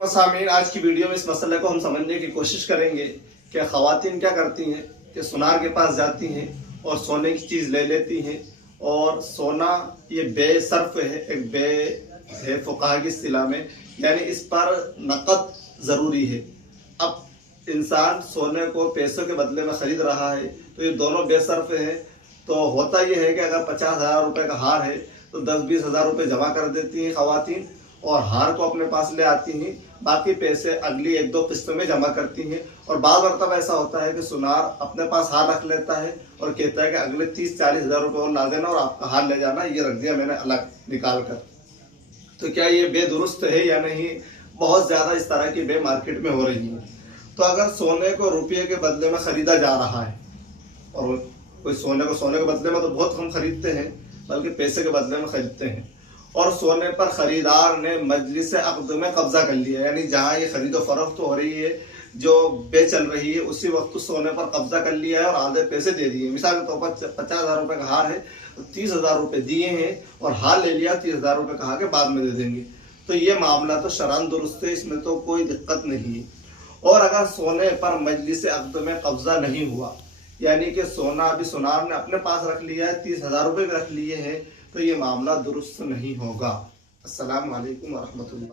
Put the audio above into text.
सामीन, आज की वीडियो में इस मसले को हम समझने की कोशिश करेंगे कि ख़वातीन क्या करती हैं कि सुनार के पास जाती हैं और सोने की चीज़ ले लेती हैं। और सोना ये बेसर्फ है, एक बे है फ़ुक़हा की इस्तिलाह में, यानी इस पर नक़द ज़रूरी है। अब इंसान सोने को पैसों के बदले में ख़रीद रहा है तो ये दोनों बेसर्फ है। तो होता ये है कि अगर 50,000 रुपये का हार है तो 10-20 हज़ार रुपये जमा कर देती हैं ख़वातीन और हार को अपने पास ले आती हैं, बाकी पैसे अगली 1-2 किस्तों में जमा करती हैं। और बार मरतबा ऐसा होता है कि सुनार अपने पास हार रख लेता है और कहता है कि अगले 30-40 हज़ार रुपये और ला देना और आपका हार ले जाना, ये रख दिया मैंने अलग निकाल कर। तो क्या ये बेदुरुस्त है या नहीं? बहुत ज़्यादा इस तरह की बे मार्केट में हो रही है। तो अगर सोने को रुपये के बदले में ख़रीदा जा रहा है, और कोई सोने के बदले में तो बहुत कम खरीदते हैं, बल्कि पैसे के बदले में खरीदते हैं, और सोने पर खरीदार ने मजलिस अक़्द में कब्जा कर लिया, यानी जहाँ ये खरीदो फरोख्त हो रही है, जो बे चल रही है, उसी वक्त सोने पर कब्जा कर लिया है और आधे पैसे दे दिए। मिसाल के तौर पर 50,000 रुपये का हार है तो 30,000 रुपये दिए हैं और हार ले लिया, 30,000 रुपये कहा कि बाद में दे देंगे। तो ये मामला तो शरअन दुरुस्त है, इसमें तो कोई दिक्कत नहीं है। और अगर सोने पर मजलिस अक़्द में कब्जा नहीं हुआ, यानी कि सोना अभी सुनार ने अपने पास रख लिया है, 30,000 रुपये भी रख लिए हैं, तो ये मामला दुरुस्त नहीं होगा। अस्सलामु अलैकुम व रहमतुल्लाह।